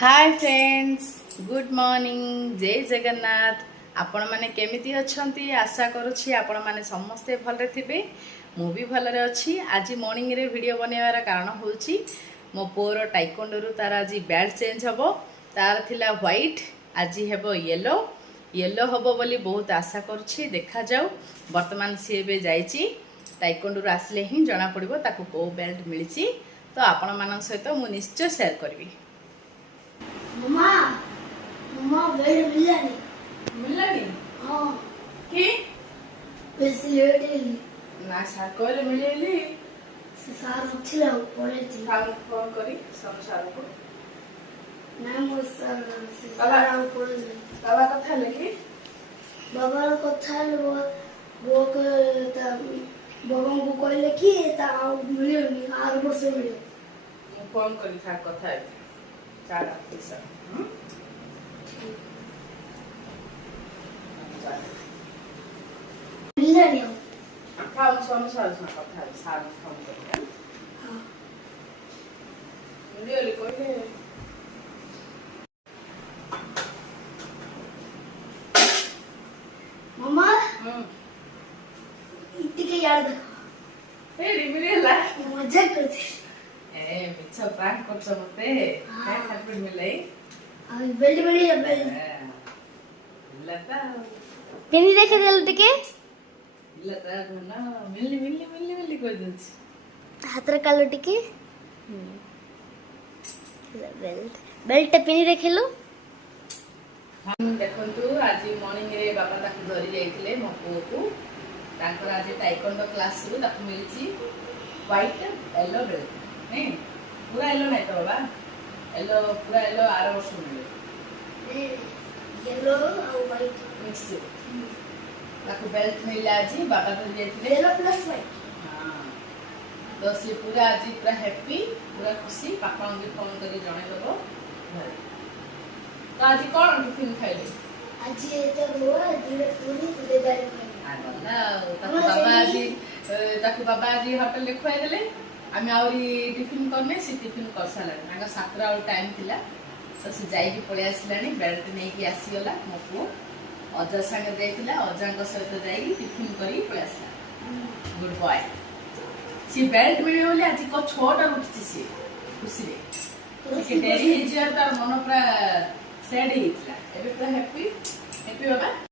Hi friends good morning जय जगन्नाथ आपण माने केमिति अछंती आशा करूछि आपण माने समस्ते भलरे थिबे मु भी भलरे अछि। आज मॉर्निंग रे वीडियो बनैवार कारण होछि मो पुअर टाइकोंडो रु तार आज बेल्ट चेंज हबो। तार थिला व्हाइट आज हेबो येलो येलो हबो बोली बहुत आशा करूछि। देखा जाऊ वर्तमान सी बे जाईची टाइकोंडो रु आसले ही जणा पड़िबो ताको को बेल्ट मिलिची। तो आपण मानन सहित मु निश्चय शेयर करबी। मम्मा मम्मा बेल्ट मिललानी मिललानी हां की पैसे लेडेली ना सार कोले मिलेली से सार नथिला पळेची काम फोन करी संसार को ना मो सर से सार आउ पळे बाबा कथा लेकी बाबा कथा वो को ता बाबा को कहले कि ता आउ मिलियोनी आर बस मिलियो फोन करी सार कथा है चारा पैसा मिललानी खाओ संसार से कथा है सार फोन करी हां मिलियोली कोले मम्मा इतके याद देखो ए मिलेला मजा करते ए मिच्छा प्रैंक करछ मते काय हैप्पी मिलै आ बेल्ट मिलियो बेल्ट लता पेनी देखे देल टिके लता ना मिली कोइ दछ हाथ कालो टिके बेल्ट बेल्ट पेनी देखेलो हम देखंतु आज मॉर्निंग रे बाबा ताकू धरी जाइथिले मो पुओ को ताकर आज टाइकोंडो क्लास रु ताकू मिलची व्हाइट येलो बेल्ट नहीं पूरा येलो नहीं तो बाबा येलो पूरा येलो 8 वर्ष मिले येलो और व्हाइट मिक्स ताकू बेल्ट मिला आज बाबा धरी जाइथिले येलो प्लस व्हाइट हां तो से पूरा आज पूरा हैप्पी पूरा खुशी पापा को फोन करके जणे देबो तो आज कौन टिफिन खाइले आज ये तो हुआ धीरे पूरी खुदेदारी ताकू बाबा आज होटल ले खुआई देले आमे आउरी टिफिन करने से टिफिन कर सालानी ताका 7 आवर टाइम थिला तो से जाई के पळे आसलानी बेल्ट नै की आसी गला मो को अजा संगे जाइतिला अजा को सहित जाई टिफिन करी पळे आसला गुड बॉय सी बेल्ट मिले बोले आज को छोटा उठची सी खुशी रे के डेरी हे जिया तार मन पूरा सैड हितला एबे पूरा हैप्पी बाबा।